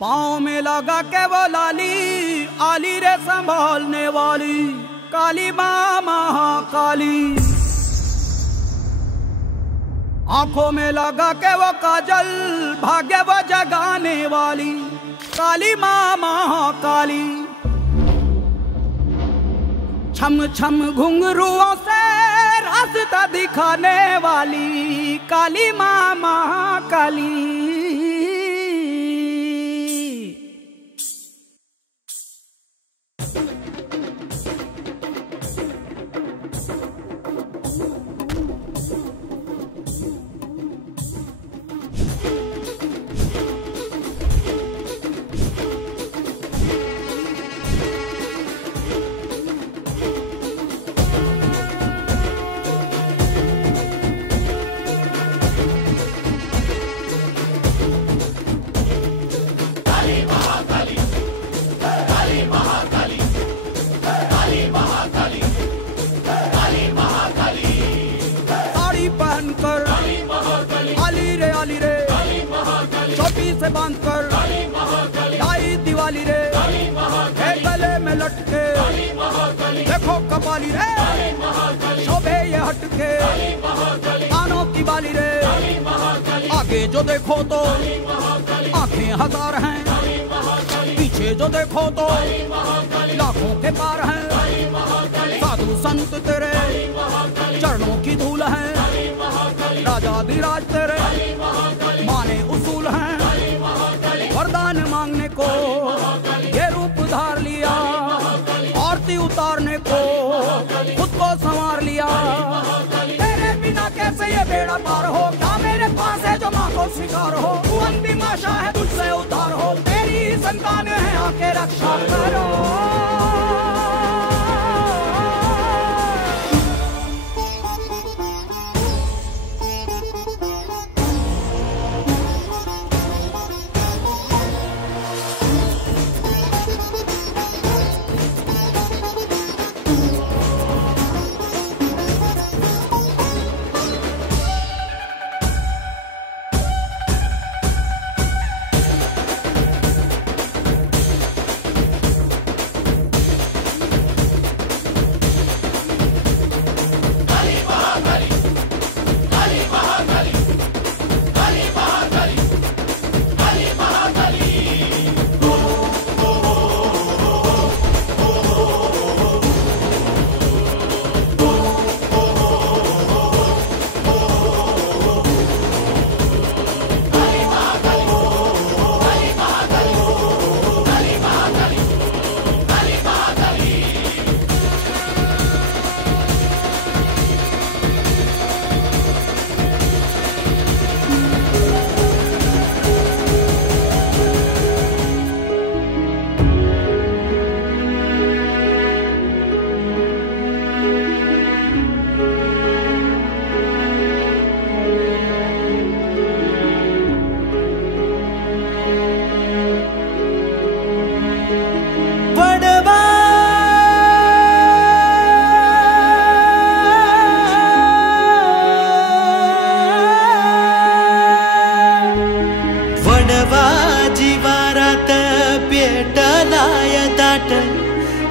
पाँव में लगा के वो लाली, आली रे संभालने वाली, काली माँ महाकाली। आंखों में लगा के वो काजल, भाग्य वो जगाने वाली, काली माँ महाकाली। छम छम घुंघरुओं से रास्ता दिखाने वाली, काली माँ महाकाली। से बांधकर लाई दिवाली रे, गले में लटके देखो कपाली रे, शोभे ये हटके कानों की बाली रे। आगे जो देखो तो आंखें हजार हैं, पीछे जो देखो तो लाखों के पार हैं। साधु संत तेरे चरणों की धूल है, राजा धीराज तेरे माने उसूल हैं। वरदान मांगने को ये रूप धार लिया, आरती उतारने को खुद को संवार लिया। तेरे बिना कैसे ये बेड़ा पार हो, क्या मेरे पास है जो माँ को स्वीकार हो। तू अंतिम आशा है, तुझसे उतार हो, तेरी संतान है, आके रक्षा करो।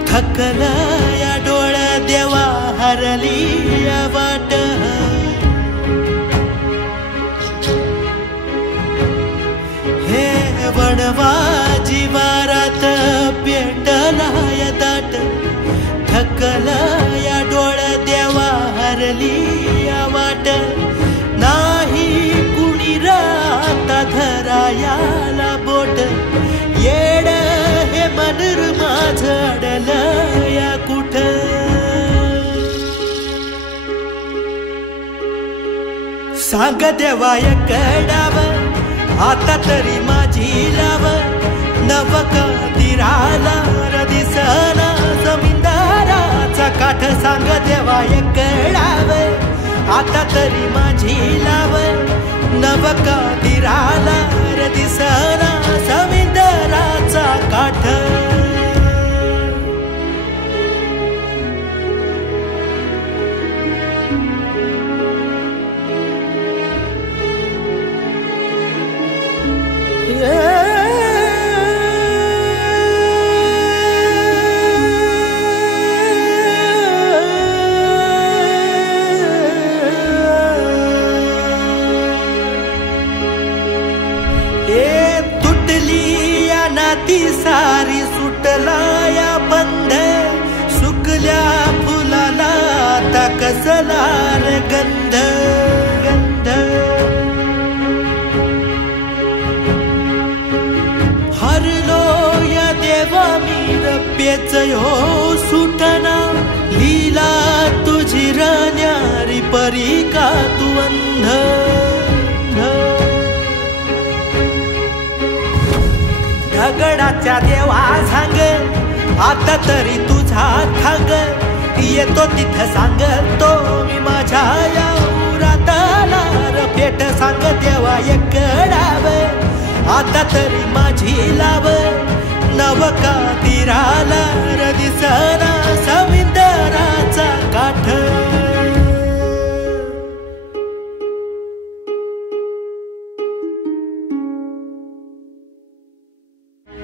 थकला या डोळ्या देवा हरली या वाट। हे वणवा जीवारात पेटला या दाट, थकला या डोळ्या देवा हरली या वाट। नाही कुणी राता धरायाला बोट, येड हे मनर माझडलं या कुठ। सांग देवा एकडाव आता तरी माझी लाव, नवका दिराला दिसना जमीनदाराचा काठ। सांग देवा एकडाव आता तरी माझी लाव, नवका दिराला दिसना जमीनदाराचा काठ। तुटली या नाती सारी सुटला या बंध सुकल्या फुलाला आता कसला रे गंध गंध हरलो या देवा मी रप्पेच हो सुटना लीला तुझी रण्यारी परी का तू अंध दगडाच्या देवा सांग आता तरी तुझा थांग येतो तिथं सांगतो मी माझ्या या उराताला पेट सांग देवा एकडाव आता तरी माझी लाव नवका तीराला र दिसना समुद्राचा काठ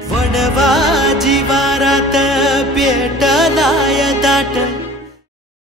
वनवा